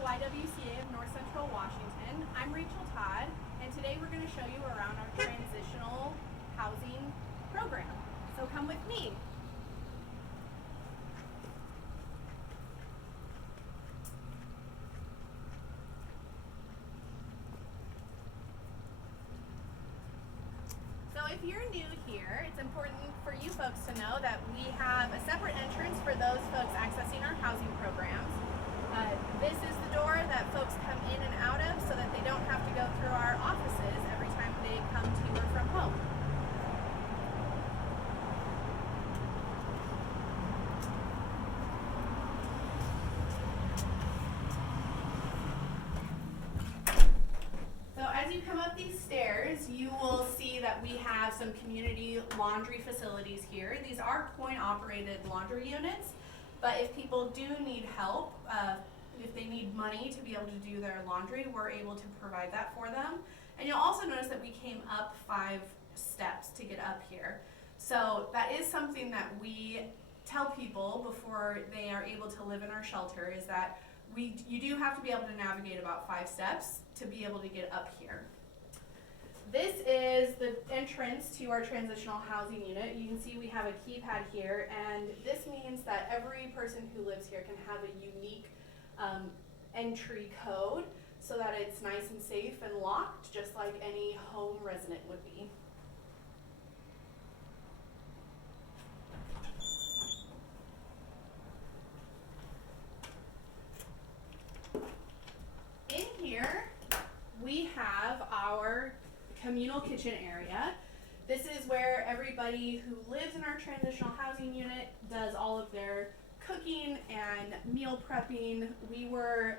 YWCA of North Central Washington. I'm Rachel Todd, and today we're going to show you around our transitional housing program. So come with me. So if you're new here, it's important for you folks to know that we have a separate entrance for those folks accessing our housing programs. This is the door that folks come in and out of so that they don't have to go through our offices every time they come to or from home. So as you come up these stairs, you will see that we have some community laundry facilities here. These are coin-operated laundry units, but if people do need help, if they need money to be able to do their laundry, we're able to provide that for them. And you'll also notice that we came up 5 steps to get up here. So that is something that we tell people before they are able to live in our shelter, is that you do have to be able to navigate about 5 steps to be able to get up here. This is the entrance to our transitional housing unit. You can see we have a keypad here, and this means that every person who lives here can have a unique entry code so that it's nice and safe and locked, just like any home resident would be. In here, we have our communal kitchen area. This is where everybody who lives in our transitional housing unit does all of their cooking and meal prepping. We were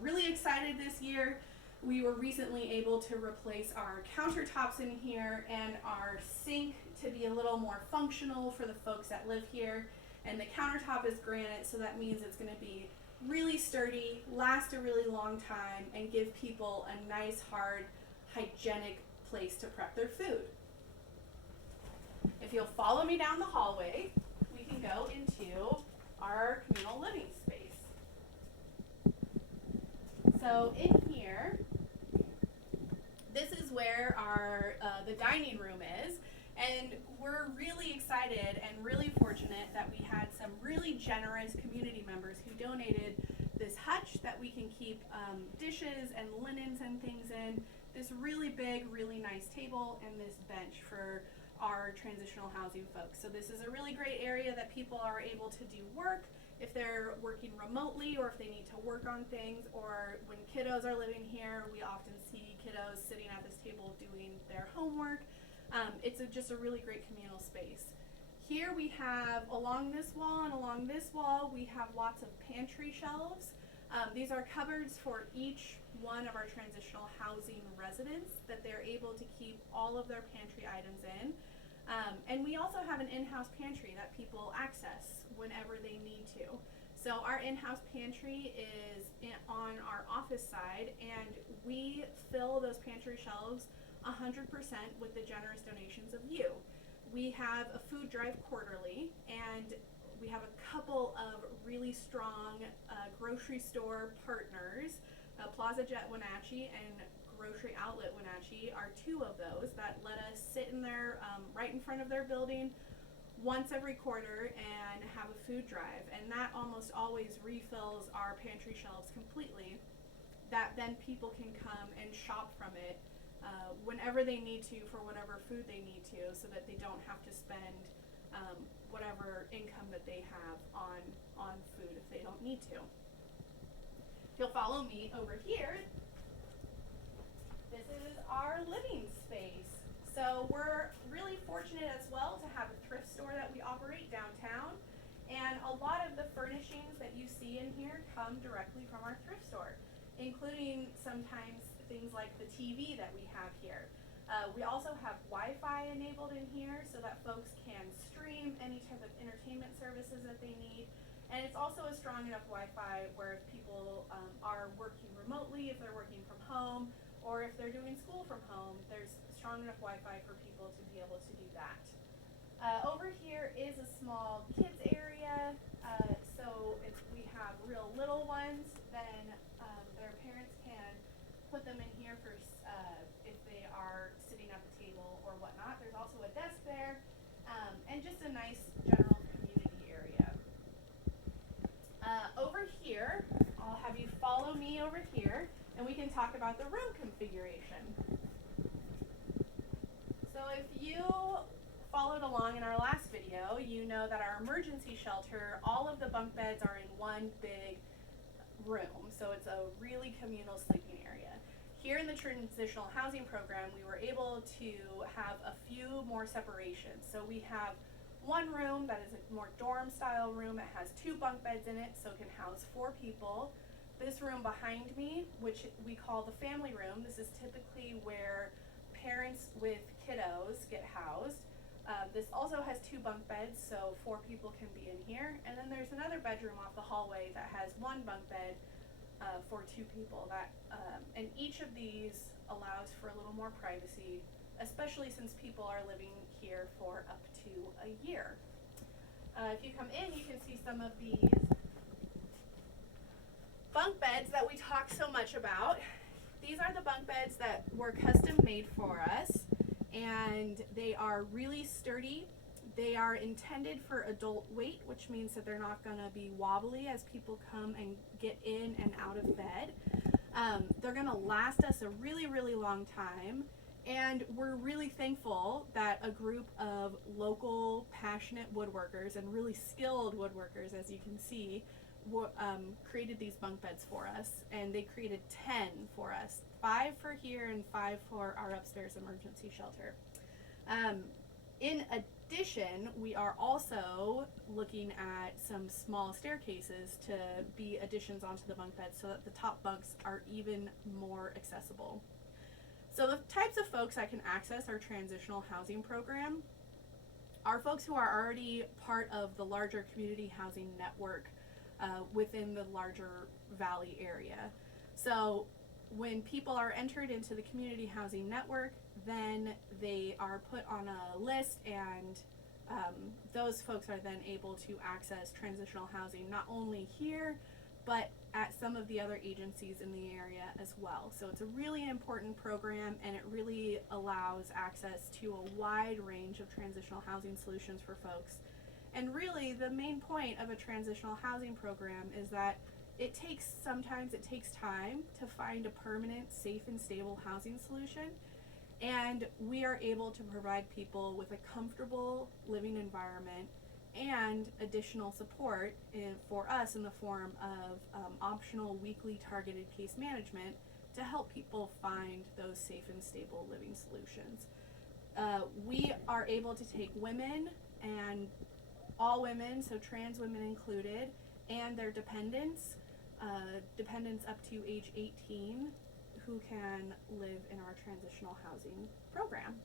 really excited this year. We were recently able to replace our countertops in here and our sink to be a little more functional for the folks that live here. And the countertop is granite, so that means it's going to be really sturdy, last a really long time, and give people a nice, hard, hygienic place to prep their food. If you'll follow me down the hallway, we can go into our communal living space. So in here, this is where our the dining room is, and we're really excited and really fortunate that we had some really generous community members who donated this hutch that we can keep dishes and linens and things in, this really big, really nice table, and this bench for our transitional housing folks. So this is a really great area that people are able to do work if they're working remotely, or if they need to work on things, or when kiddos are living here. We often see kiddos sitting at this table doing their homework. It's just a really great communal space. Here we have, along this wall and along this wall, we have lots of pantry shelves. These are cupboards for each one of our transitional housing residents that they're able to keep all of their pantry items in. And we also have an in-house pantry that people access whenever they need to. So our in-house pantry is on our office side, and we fill those pantry shelves 100% with the generous donations of you. We have a food drive quarterly, and we have a couple of really strong grocery store partners. Plaza Jet Wenatchee and Grocery Outlet Wenatchee are 2 of those that let us sit in there right in front of their building once every quarter and have a food drive, and that almost always refills our pantry shelves completely, that then people can come and shop from it whenever they need to for whatever food they need to, so that they don't have to spend whatever income that they have on food if they don't need to. If you'll follow me over here, this is our living space. So we're really fortunate as well to have a thrift store that we operate downtown, and a lot of the furnishings that you see in here come directly from our thrift store, including sometimes things like the TV that we have here. We also have Wi-Fi enabled in here so that folks can stream any type of entertainment services that they need. And it's also a strong enough Wi-Fi where if people are working remotely, if they're working from home, or if they're doing school from home, there's strong enough Wi-Fi for people to be able to do that. Over here is a small kids area. So if we have real little ones, then put them in here for if they are sitting at the table or whatnot. There's also a desk there, and just a nice general community area. Over here, I'll have you follow me over here, and we can talk about the room configuration. So if you followed along in our last video, you know that our emergency shelter, all of the bunk beds are in one big room, so it's a really communal sleeping area. Here in the transitional housing program, we were able to have a few more separations. So we have one room that is a more dorm style room. It has 2 bunk beds in it, so it can house 4 people. This room behind me, which we call the family room, this is typically where parents with kiddos get housed. This also has 2 bunk beds, so 4 people can be in here. And then there's another bedroom off the hallway that has 1 bunk bed for 2 people. And each of these allows for a little more privacy, especially since people are living here for up to a year. If you come in, you can see some of these bunk beds that we talk so much about. These are the bunk beds that were custom made for us, and they are really sturdy. They are intended for adult weight, which means that they're not going to be wobbly as people come and get in and out of bed. They're going to last us a really, really long time. And we're really thankful that a group of local, passionate woodworkers and really skilled woodworkers, as you can see, created these bunk beds for us. And they created 10 for us, 5 for here and 5 for our upstairs emergency shelter. In addition, we are also looking at some small staircases to be additions onto the bunk beds so that the top bunks are even more accessible. So the types of folks that can access our transitional housing program are folks who are already part of the larger community housing network within the larger Valley area. So when people are entered into the community housing network, then they are put on a list, and those folks are then able to access transitional housing not only here, but at some of the other agencies in the area as well. So it's a really important program, and it really allows access to a wide range of transitional housing solutions for folks. And really, the main point of a transitional housing program is that sometimes it takes time to find a permanent, safe, and stable housing solution. And we are able to provide people with a comfortable living environment and additional support for us in the form of optional weekly targeted case management to help people find those safe and stable living solutions. We are able to take women, and all women, so trans women included, and their dependents up to age 18 who can live in our transitional housing program.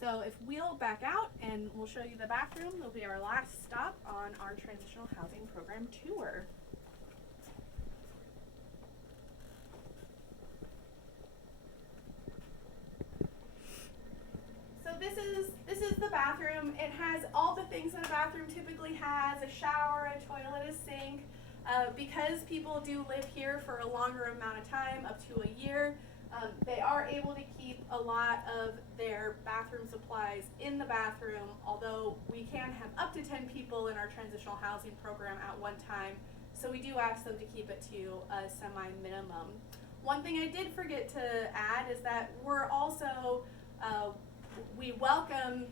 So if we'll back out and we'll show you the bathroom, it'll be our last stop on our transitional housing program tour. So this is the bathroom. It has all the things that a bathroom typically has: a shower, a toilet, a sink. Because people do live here for a longer amount of time, up to a year, they are able to keep a lot of their bathroom supplies in the bathroom, although we can have up to 10 people in our transitional housing program at one time, so we do ask them to keep it to a semi-minimum. One thing I did forget to add is that we're also, we welcome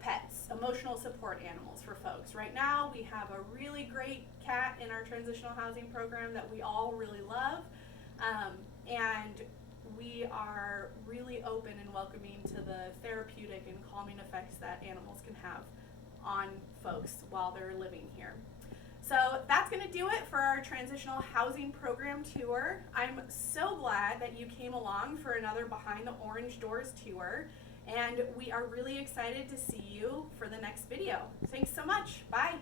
pets, emotional support animals for folks. Right now we have a really great cat in our transitional housing program that we all really love, and we are really open and welcoming to the therapeutic and calming effects that animals can have on folks while they're living here. So that's going to do it for our transitional housing program tour. I'm so glad that you came along for another Behind the Orange Doors tour, and we are really excited to see you for the next video. Thanks so much. Bye.